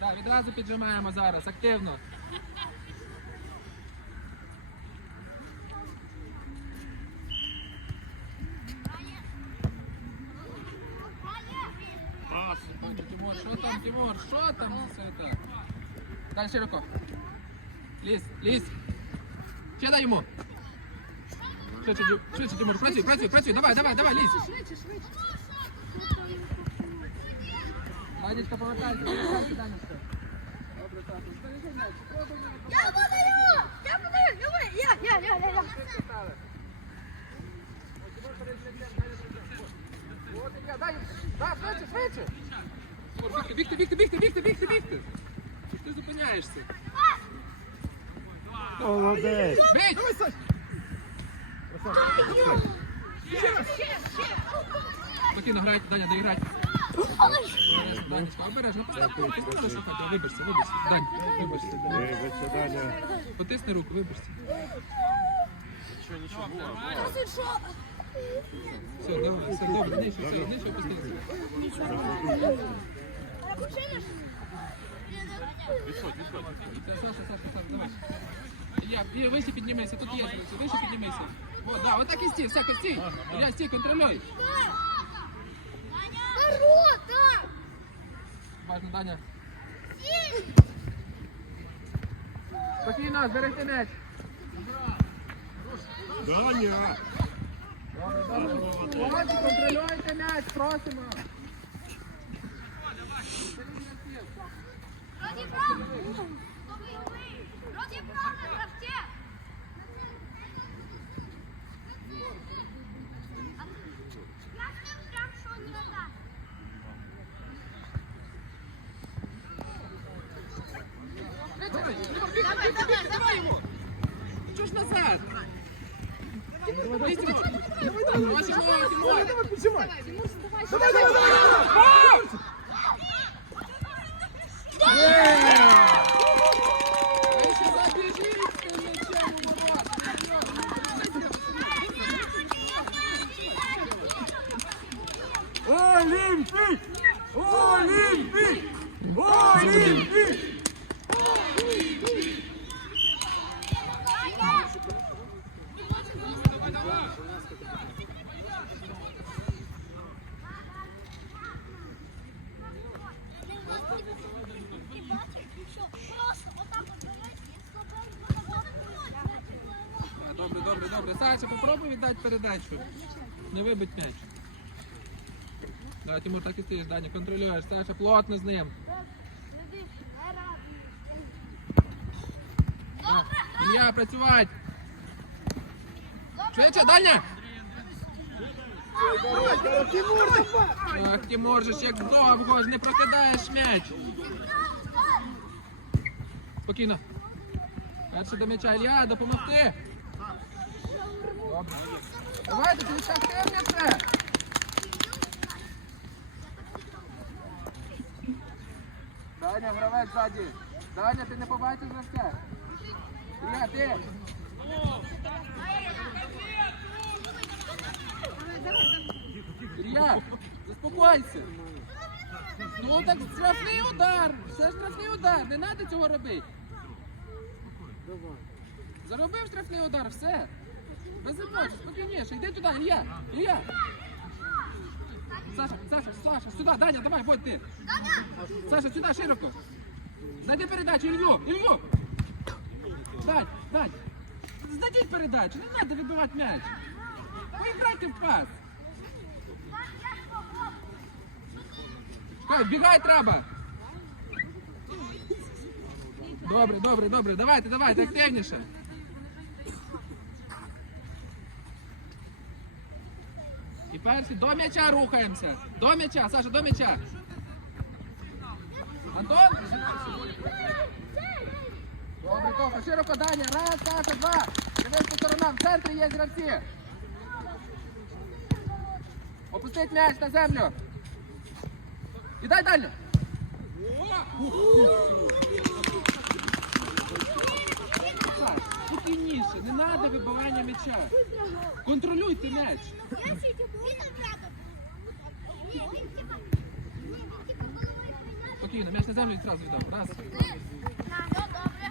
Да, відразу піджимаємо зараз, активно. Пас. Тимур, що там, Тимур? Що там все так? Далі широко. Лізь, лізь. Ще дай йому. Швидше, Дю- швидше, Тимур, працюй, працюй, працюй. Давай, давай, давай, лізь. Швидше, швидше. Данечка, повертайся, повертайся, Данечка. Добре, так. Збережи м'яч. Спробуй не Я подаю! Я подаю! Давай! Я, я, я, я, я. м'ячем, Даня, працюй. Дай. Да, швидше, швидше. Бігти, бігти, бігти, бігти, бігти, бігти. Ти зупиняєшся. Молодець. Бить! Спокійно грай, Даня, доіграй. Обережно, постав руку, постав руку, вибачся, вибачся. Дань, Даня. Потисни руку, вибачся. Розумій, що? Все, добре, все, добре, нижче, все, нижче опустився. Відходь, відходь. Саша, Саша, Саша, давай. Я, вище піднімайся, тут є, вище піднімайся. О, да, отак і стій, все, стій. Я стій, контролюй. Ворота! Важно, Даня. Спокійно, зберегти м'яч. Даня. Хлопці, контролюйте м'яч, просимо. Вроді правда! Вроді правда, гравці! Я з ним прям що не надо. Давай, давай, давай, давай йому. Чого ж назад? Давай, давай, Давай, давай, давай, Давай, давай, давай! Ви ще забіжіть з тим м'ячем у ворота. Олімпік! Олімпік! Олімпік! Просто отак от береш і слабенько А, Добре, добре. Попробуй віддати передачу. Не вибить м'яч. Давай, Тимур, так і стоїш, Даня, контролюєш. Саша, плотно з ним. Ілля, працювати. Швидше, Даня! Ах, ти можеш, як довго не прокидаєш м'яч. Спокійно. Перше до м'яча, Ілля, допомогти. Давайте, ще активніше. Даня, гравець ззаді. Даня, ти не побачиш гравця. Ілля, ти. Ілля, заспокойся. Ну так штрафний удар. Це штрафний удар. Не треба цього робити. Заробив штрафний удар, все. Без емоцій, спокійніше. Йди туди, Ілля. Ілля. Саша, Саша, Саша, сюди, Даня, давай, будь ти. Саша, сюди, широко. Знайди передачу, Ілью, Ілью. Дань, Дань. Знайдіть передачу, не треба відбивати м'яч. Ви грайте в пас. Чекай, бігай треба. Добре, добре, добре. Давайте, давайте, активніше. І перший до м'яча рухаємося. До м'яча, Саша, до м'яча. Антон? Добре, Тоха, широко Даня. Раз, Саша, два. Дивись по сторонам. В центрі є гравці. Опустить м'яч на землю. І дай дальню. Саш, Спокійніше, не треба вибивання м'яча. Контролюйте м'яч. спокійно, м'яч на землю і одразу віддав. Раз.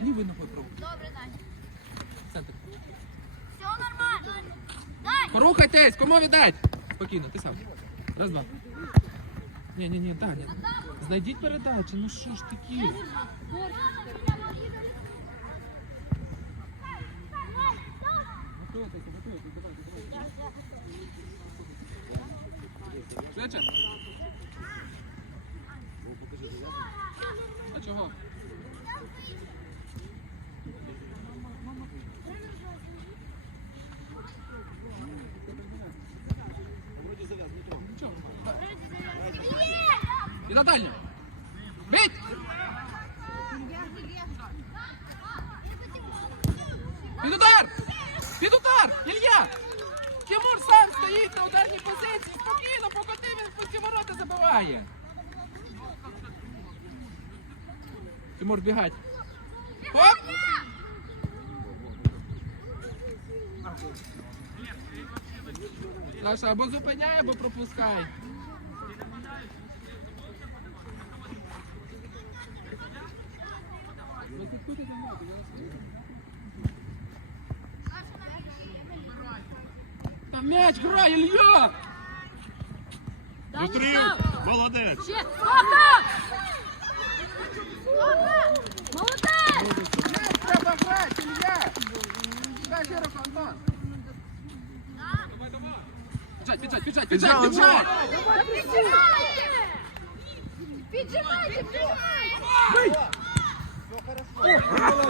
Лівий ногою пробуй. Добре, дай. Центр. Все нормально. Дай. Порухайтесь, кому віддать? Спокійно, ти сам. Раз, два. Ні, ні, ні, Даня. Знайдіть передачу, ну що ж такі? Готуйтеся, готуйтеся, давайте, давайте. Швидше. А чого? І на дальню. Бить! Під удар! Під удар! Ілля! Тимур сам стоїть на ударній позиції. Спокійно, покоти він пусті ворота забиває. Тимур, бігать. Хоп! Саша, або зупиняй, або пропускай. м'яч грає, Ілья! Зустрів! Молодець! Ще. Стоп! Молодець! М'яч треба грати, Ілья! Дай широко, Антон! Піджать, піджать, піджать, піджать, піджать! Піджимайте! Піджимайте!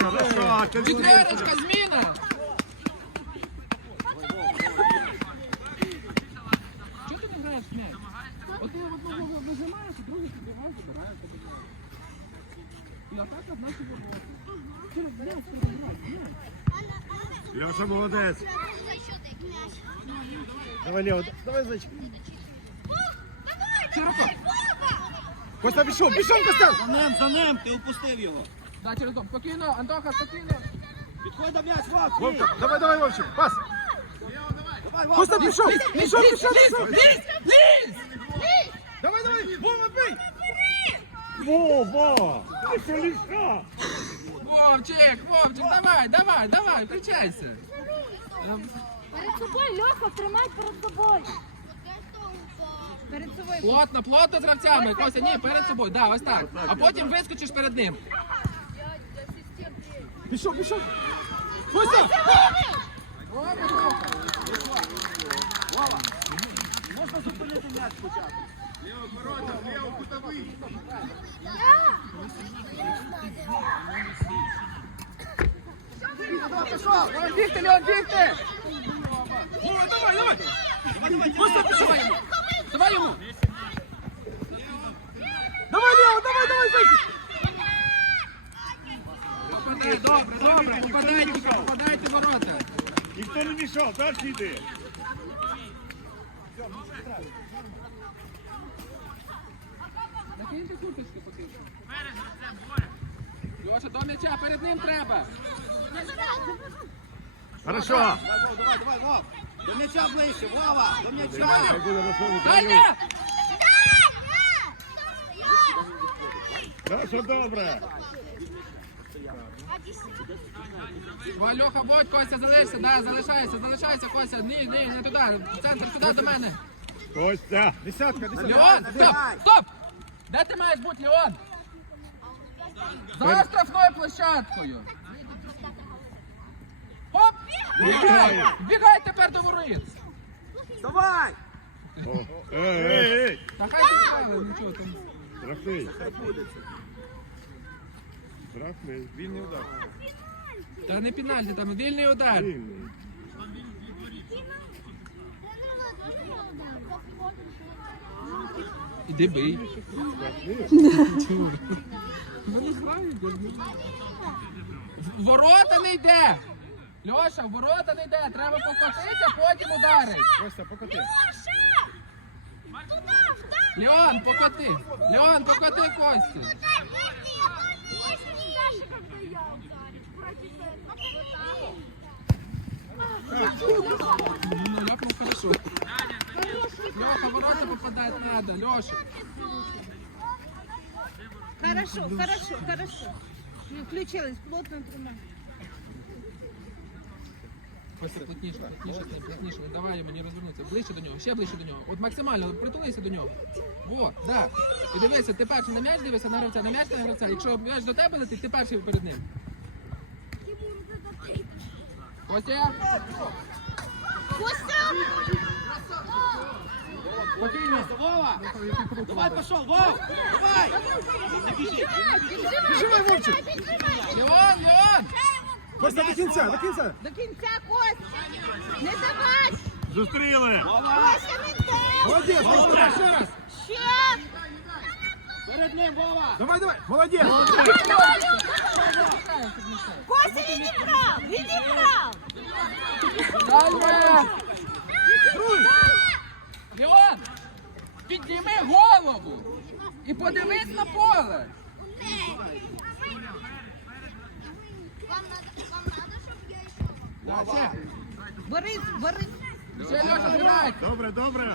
Хорошо, ти Четверочка, зміна! От ти одного вижимаєш, а другий підбиває, забирає тебе м'яч. І атака в нашій роботі. Через м'яч грати, м'яч. Льоша молодець! Давай, Лео, давай, зайчик. Широко! Костя пішов, пішов, Костя! За ним, за ним, ти упустив його. Да, через дом. Спокійно, Антоха, спокійно. Підходь до м'яч, Вовк, Вовка, давай, давай, Вовчик, пас! Костя пішов, пішов, пішов, пішов! лізь, лізь давай, Вова, бий! Вова! Ти що ліша? Вовчик, Вовчик, давай, давай, давай, включайся. Перед собою, Льоха, тримай перед собою. Перед собою. Плотно, плотно з гравцями. Костя, ні, перед собою, да, ось так. А потім вискочиш перед ним. Пішов, пішов! Костя! можна зупинити м'яч спочатку. Бігти, Леон, бігти! Давай, давай! Давай, давай, йому! Добре, добре, попадайте, попадайте ворота. Ніхто не мішав, далі йди. Накиньте курточки поки. Льоша, до м'яча, перед ним треба. Хорошо! Давай, давай, давай, Вов. До м'яча ближче, Вова, до м'яча. Хай буде на своєму краю. Хорошо, добре! Льоха, будь, Костя, залишся, да, залишайся, залишайся, Костя. Ні, ні, не туди, в центр, сюди до мене. Костя! Десятка, десятка! Леон, стоп, стоп! Де ти маєш бути, Леон? За штрафною площадкою. Хоп! Бігай! Бігай тепер до воріт! Давай. О, Ей, ей, ей! Та хай ти бігали, нічого там. Штрафний. Штрафний. Вільний удар. Та не пенальті, там вільний удар. Вільний. Іди бий. Чур. Ну не Грають, я не знаю. В Ворота не йде! Льоша, в ворота не йде, треба покотити, а потім ударить. Костя, покоти! Леон, покоти! Леон, покоти Костю! Ну, ляпнул хорошо. Леха, ворота попадать надо, Леша. Хорошо, хорошо, хорошо. Ну, Включились, плотно тримай. Костя, плотніше, плотніше, ним, плотніше. Не давай не розвернутися. Ближче до нього, ще ближче до нього. От максимально притулися до нього. Во, да. І дивися, ти перший на м'яч дивися на гравця, на м'яч на гравця. Якщо м'яч до тебе летить, ти перший перед ним. Костя, Костя! Спокійно. Вова! Давай, пошел, Вов! Давай! Не бежи! Вовчик! Леон, Леон! Костя, до кінця, до кінця! До кінця, Кость! Не давай! Зустріли! Костя, не те! Молодець, Костя! Ще раз. Ще! Перед ним, Вова! Давай, давай! Молодець! Костя відібрав! Відібрав! Дальше. Труй! Леон, підніми голову і подивись на поле. Борис, Борис! Ще Льоша, грай. Добре, добре.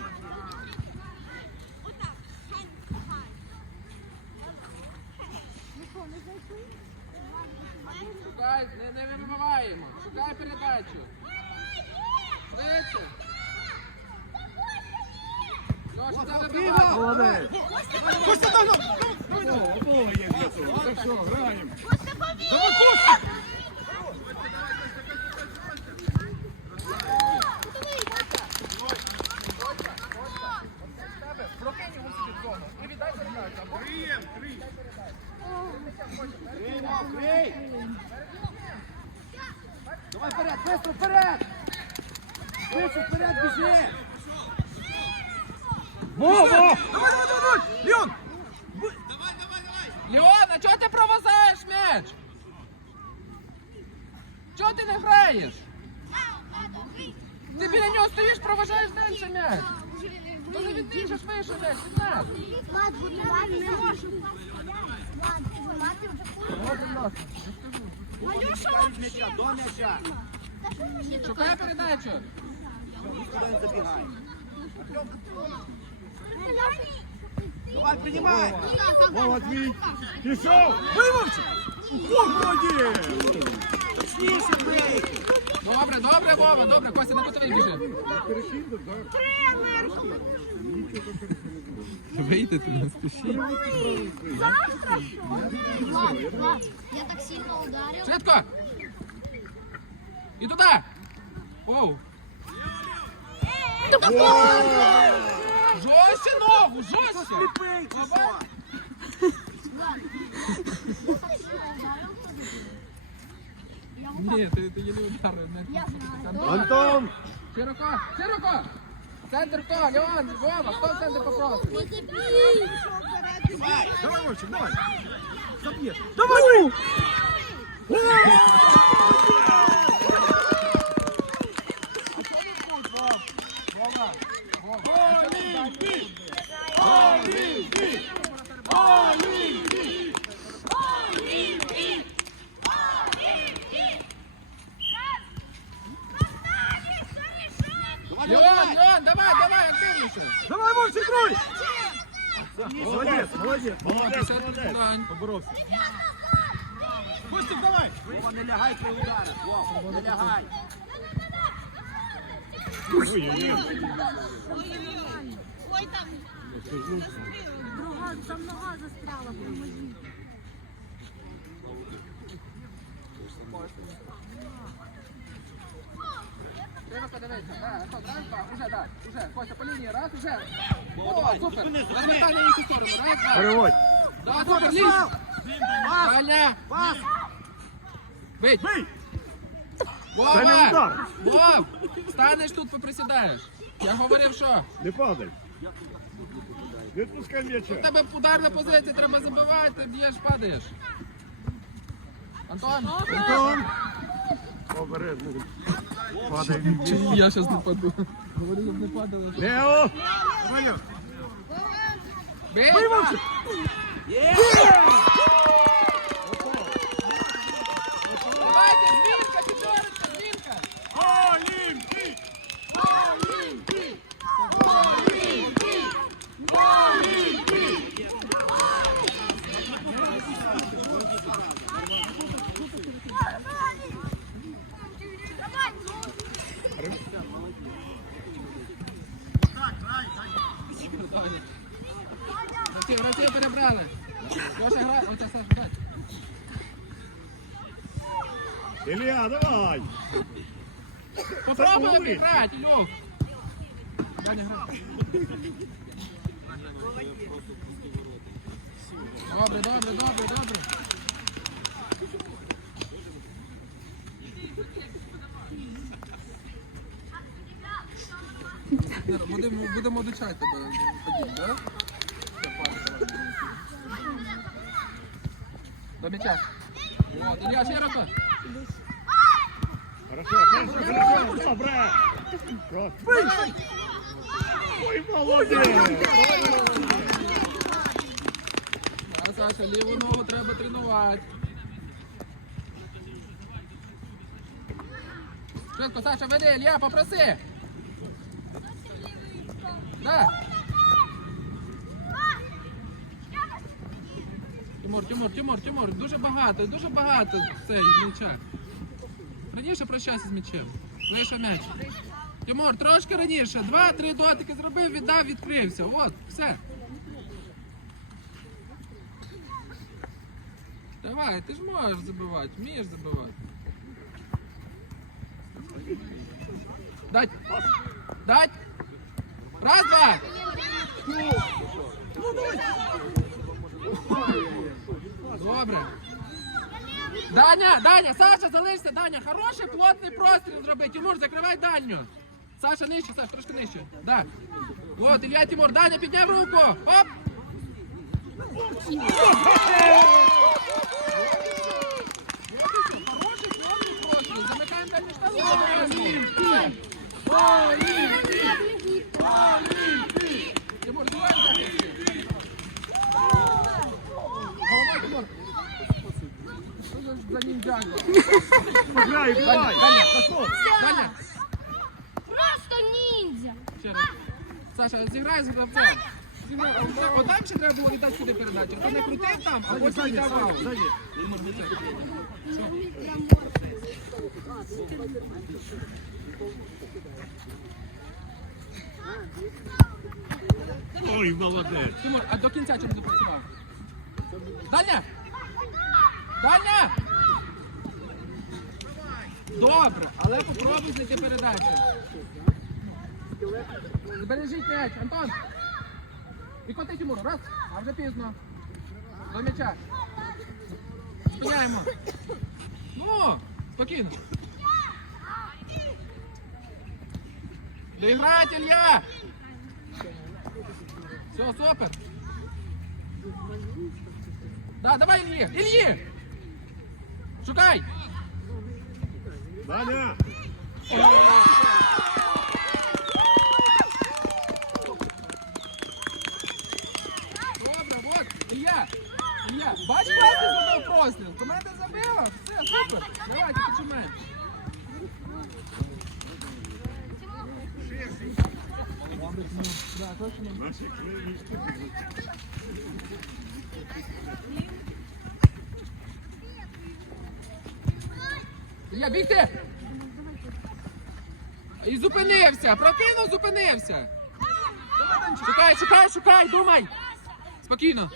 Шукай, не, не вибиваємо. Шукай передачу. Швидше. Льоша, це вибивай. Молодець. Костя, дай нам! Обоє є для того. Так що, граємо. Давай, Костя! Прокинь його собі в зону і віддай передачу. Або Крий, Вов, крий! Давай вперед, быстро вперед! Швидше вперед біжи! Во, во! Давай, давай, давай, давай! Леон! Леон, а чого ти провозаєш м'яч? Чого ти не граєш? Ти біля нього стоїш, проважаєш далі м'яч. То не відбіжеш вище десь, від нас. Влад, будувати не можу. Влад, будувати вже Від м'яча, до м'яча! Шукай передачу. Куди не забігай! Давай! Вова, твій. Пішов. Бий, Вовчик! О, молодець. Точніше бий! Добре, добре, Вова, добре, Костя, на кутовий біжи. Вийти ти не спіши. Завтра що? Влад, Влад, я так сильно ударив. Швидко! І туди! Оу! Жорстче ногу, жорстче! Сліпий, чи що? Ні, ти, ти її не ударив. не Антон. Широко, широко! Центр то, Леон, Вова, хто в центр попросив? Давай, Вовчик, давай! Заб'єш! Давай! Давай, Леон, давай! Леон, давай, давай, активніше! Труй! Молодець, молодець! Молодець, молодець. Поборовся. Костик, давай! Вова, не лягай при ударах, Вова, не лягай! Ой-ой-ой. Ой, там Друга, там нога застряла, поможіть. Широко дивися, да, Антон, раз, два, уже, да, уже, Костя, по лінії, раз, уже. О, супер, розвертання в іншу сторону, раз, два. Переводь. Да, супер, лізь! Пас! Ваня, Пас! бить! Бий. Це не удар. Вов! Станеш тут, поприсідаєш. Я говорив, що Не падай. Відпускай у м'яча. тебе ударна позиція, треба забивати, б'єш, падаєш. Антон! Антон. Обережно. Падай. Я сейчас не паду? Говорю, не падала. Лео. Ваня! Бей! Вовчик! Є! Давайте, змінка, п'ятерочка, змінка! Олімпій. Льоша грає, оце Саша, дай. Ілля, давай. Попробуй Це обіграти, Ілюх. Даня, грай. Добре, добре, добре, добре. Будемо, будемо дочати тебе ходіть, да? До м'яча. От, Ілля, широко. Хорошо, хорошо, хорошо. Добре. Ой. Саша, ліву ногу треба тренувати. Швидко, Саша, веди, Ілля, попроси. Да. Тимур, Тимур, Тимур, Тимур, дуже багато, дуже багато цей м'яча. Раніше прощайся з м'ячем. Лише м'яч. Тимур, трошки раніше. Два-три дотики зробив, віддав, відкрився. От, все. Давай, ти ж можеш забивати, вмієш забивати. Дать! Дать! Раз, два! Добре. Даня, Даня, Саша, залишся, Даня. Хороший плотний простріл зроби. Тимур, закривай дальню. Саша, нижче, Саш, трошки нижче. Да. От, Ілля Тимур, Даня, підняв руку. Оп! Замикаємо дальню. Тимур, давай. Головой, Тимур. Що за ніндзяго? Грай, грай. Даня, Даня. Ще раз. Саша, зіграй з гравцем. Зіграй. От- От ще треба було віддати сюди передачу. Ти не крутив там, а потім віддав не це. Ой, молодець. Тимур, а до кінця чому не працював? Даня! Даня! Добре, але попробуй знайти передачу. Збережіть м'яч, Антон! І коти Тимуру, раз, а вже пізно. До м'яча. Спиняємо. Ну, спокійно. Доіграть, Ілья! Все, супер. Да, давай, Ильи! Ильи! Шукай! Даня. Илья, бігти! І зупинився! Прокинув, зупинився! Шукай, шукай, шукай, думай! Спокійно!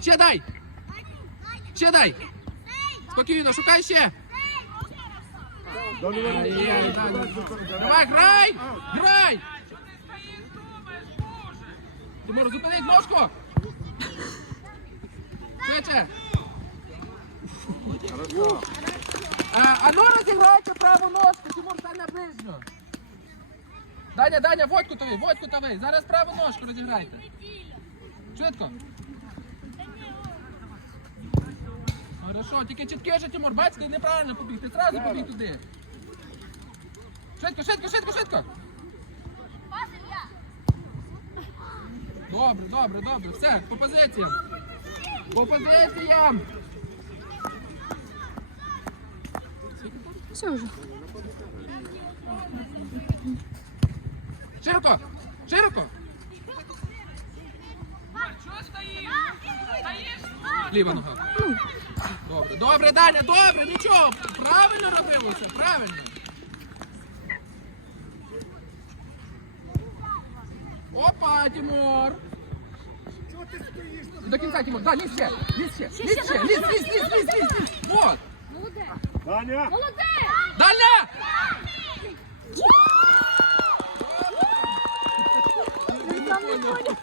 Ще дай! Ще дай! Спокійно, шукай ще! Давай, грай! Грай! Тимур, зупинить ножку! Швидше! А, а ну розіграйте праву ножку, Тимур, стань на ближню. Даня, Даня, водьку тобі, водьку тобі. Зараз праву ножку розіграйте. Швидко. Хорошо, тільки чіткіше, Тимур, бачите, ти неправильно побіг, ти одразу побіг туди. Швидко, швидко, швидко, швидко. Добре, добре, добре. Все, по позиціям. По позиціям. Все вже. Широко! Широко! Ліва нога. Добре, добре, Даня, добре, нічого. Правильно робив усе, правильно. Опа, Тимур. І До кінця, Тимур. Да, лізь ще. Лізь ще. Лізь ще. Лізь, лізь, лізь, лізь, лізь, лізь. Вот. Молодець. Даня! Молодець. Дальня! Там не понял.